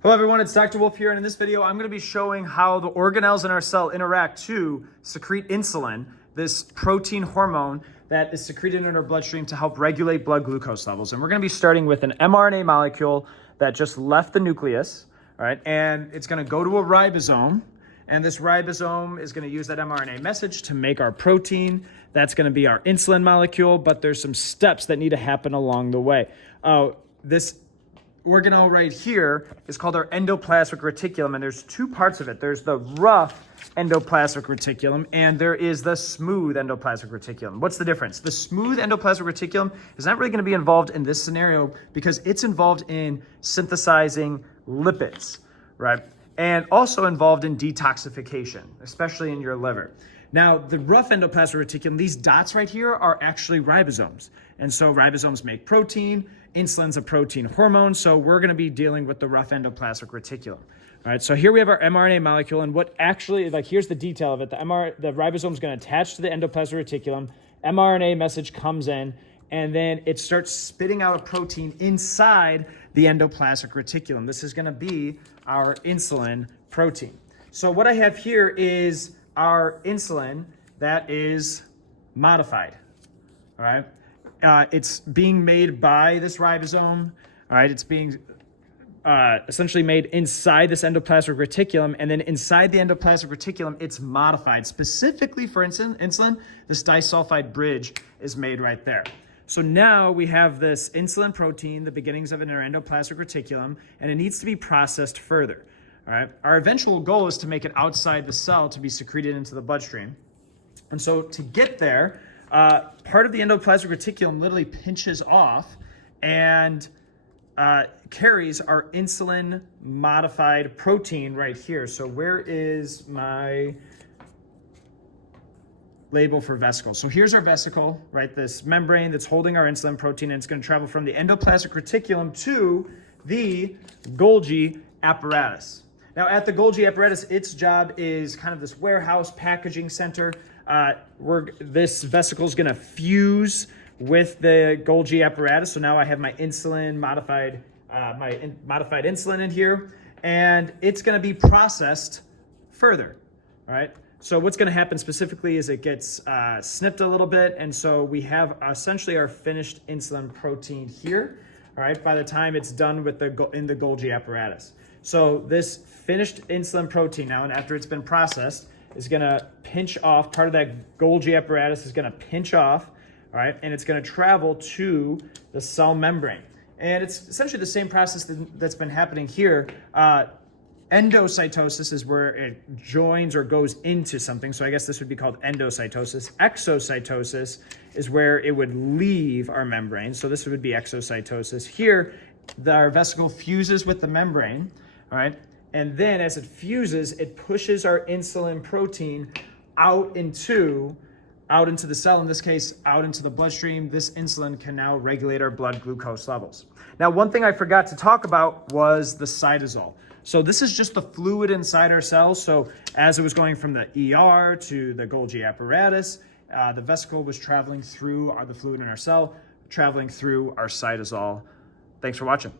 Hello everyone, it's Dr. Wolfe here, and in this video I'm going to be showing how the organelles in our cell interact to secrete insulin, this protein hormone that is secreted in our bloodstream to help regulate blood glucose levels. And we're going to be starting with an mRNA molecule that just left the nucleus, all right, and it's going to go to a ribosome, and this ribosome is going to use that mRNA message to make our protein. That's going to be our insulin molecule, but there's some steps that need to happen along the way. This organelle right here is called our endoplasmic reticulum, and there's two parts of it. There's the rough endoplasmic reticulum, and there is the smooth endoplasmic reticulum. What's the difference? The smooth endoplasmic reticulum is not really going to be involved in this scenario because it's involved in synthesizing lipids, right? And also involved in detoxification, especially in your liver. Now, the rough endoplasmic reticulum, these dots right here are actually ribosomes. And so ribosomes make protein. Insulin's a protein hormone. So we're going to be dealing with the rough endoplasmic reticulum. All right, so here we have our mRNA molecule, and what actually, here's the detail of it. The ribosome is going to attach to the endoplasmic reticulum. mRNA message comes in, and then it starts spitting out a protein inside the endoplasmic reticulum. This is going to be our insulin protein. So what I have here is our insulin that is modified, all right? It's being made by this ribosome, all right? It's being essentially made inside this endoplasmic reticulum, and then inside the endoplasmic reticulum, it's modified. Specifically for insulin, this disulfide bridge is made right there. So now we have this insulin protein, the beginnings of it in our endoplasmic reticulum, and it needs to be processed further. All right. Our eventual goal is to make it outside the cell to be secreted into the bloodstream. And so to get there, part of the endoplasmic reticulum literally pinches off and carries our insulin modified protein right here. So where is my label for vesicle? So here's our vesicle, right? This membrane that's holding our insulin protein, and it's going to travel from the endoplasmic reticulum to the Golgi apparatus. Now, at the Golgi apparatus, its job is kind of this warehouse packaging center. This vesicle is going to fuse with the Golgi apparatus. So now I have my insulin modified insulin in here, and it's going to be processed further. All right. So what's going to happen specifically is it gets snipped a little bit, and so we have essentially our finished insulin protein here. All right. By the time it's done with in the Golgi apparatus. So this finished insulin protein now, and after it's been processed, is going to pinch off. Part of that Golgi apparatus is going to pinch off, all right, and it's going to travel to the cell membrane. And it's essentially the same process that's been happening here. Endocytosis is where it joins or goes into something. So I guess this would be called endocytosis. Exocytosis is where it would leave our membrane. So this would be exocytosis. Here, our vesicle fuses with the membrane, all right? And then as it fuses, it pushes our insulin protein out into the cell, in this case, out into the bloodstream. This insulin can now regulate our blood glucose levels. Now, one thing I forgot to talk about was the cytosol. So this is just the fluid inside our cells. So as it was going from the ER to the Golgi apparatus, the vesicle was traveling through the fluid in our cell, traveling through our cytosol. Thanks for watching.